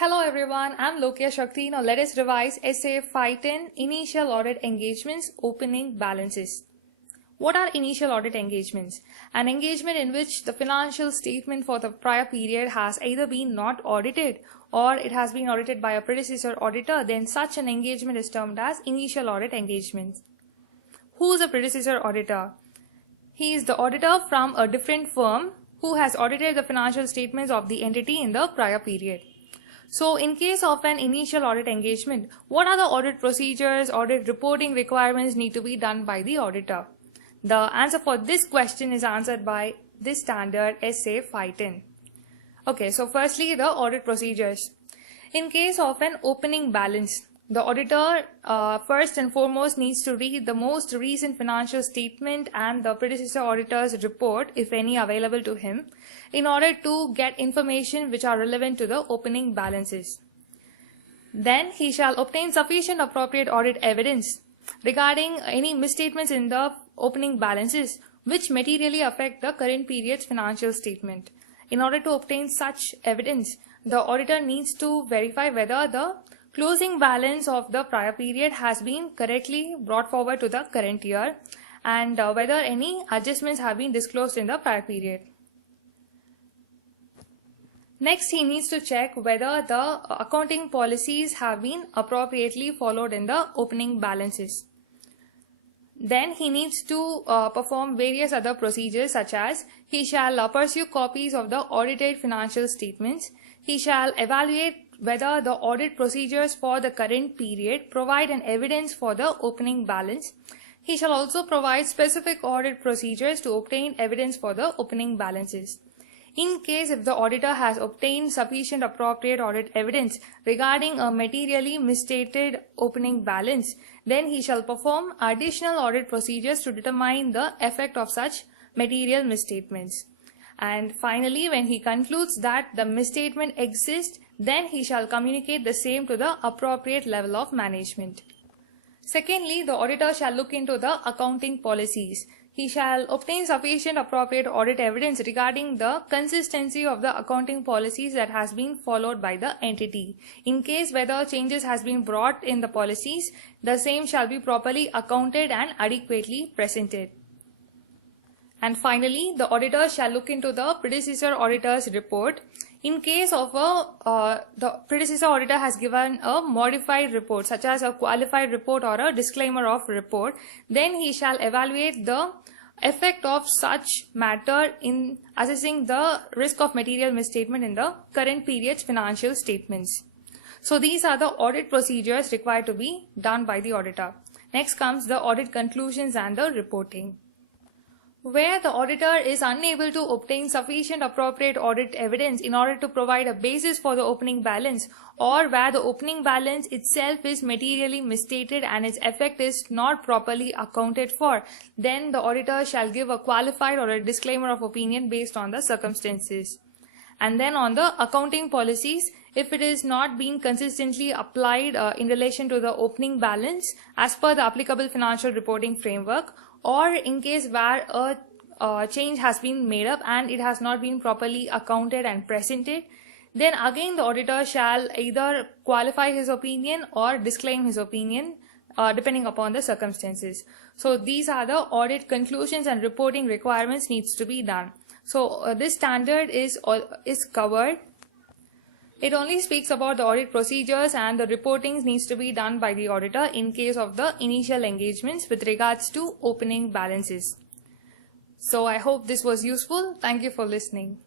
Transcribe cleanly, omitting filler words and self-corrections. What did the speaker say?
Hello everyone, I'm Lokiya Sakthi. Now let us revise Essay 510 Initial Audit Engagements Opening Balances. What are initial audit engagements? An engagement in which the financial statement for the prior period has either been not audited or it has been audited by a predecessor auditor, then such an engagement is termed as initial audit engagement. Who is a predecessor auditor? He is the auditor from a different firm who has audited the financial statements of the entity in the prior period. So in case of an initial audit engagement, what are the audit procedures, audit reporting requirements need to be done by the auditor? The answer for this question is answered by this standard Essay 510. Okay, so firstly the audit procedures. In case of an opening balance, the auditor first and foremost needs to read the most recent financial statement and the predecessor auditor's report, if any available to him, in order to get information which are relevant to the opening balances. Then he shall obtain sufficient appropriate audit evidence regarding any misstatements in the opening balances which materially affect the current period's financial statement. In order to obtain such evidence, the auditor needs to verify whether the closing balance of the prior period has been correctly brought forward to the current year and whether any adjustments have been disclosed in the prior period. Next, he needs to check whether the accounting policies have been appropriately followed in the opening balances. Then he needs to perform various other procedures, such as he shall pursue copies of the audited financial statements. He shall evaluate whether the audit procedures for the current period provide an evidence for the opening balance. He shall also provide specific audit procedures to obtain evidence for the opening balances. In case if the auditor has obtained sufficient appropriate audit evidence regarding a materially misstated opening balance, then he shall perform additional audit procedures to determine the effect of such material misstatements. And finally, when he concludes that the misstatement exists, then he shall communicate the same to the appropriate level of management. Secondly, the auditor shall look into the accounting policies. He shall obtain sufficient appropriate audit evidence regarding the consistency of the accounting policies that has been followed by the entity. In case whether changes has been brought in the policies, the same shall be properly accounted and adequately presented. And finally, the auditor shall look into the predecessor auditor's report. In case of the predecessor auditor has given a modified report, such as a qualified report or a disclaimer of report, then he shall evaluate the effect of such matter in assessing the risk of material misstatement in the current period's financial statements. So these are the audit procedures required to be done by the auditor. Next comes the audit conclusions and the reporting. Where the auditor is unable to obtain sufficient appropriate audit evidence in order to provide a basis for the opening balance, or where the opening balance itself is materially misstated and its effect is not properly accounted for, then the auditor shall give a qualified or a disclaimer of opinion based on the circumstances. And then on the accounting policies, if it is not being consistently applied in relation to the opening balance as per the applicable financial reporting framework, or in case where a change has been made up and it has not been properly accounted and presented, then again the auditor shall either qualify his opinion or disclaim his opinion depending upon the circumstances. So these are the audit conclusions and reporting requirements needs to be done. So this standard is covered. It only speaks about the audit procedures and the reporting needs to be done by the auditor in case of the initial engagements with regards to opening balances. So I hope this was useful. Thank you for listening.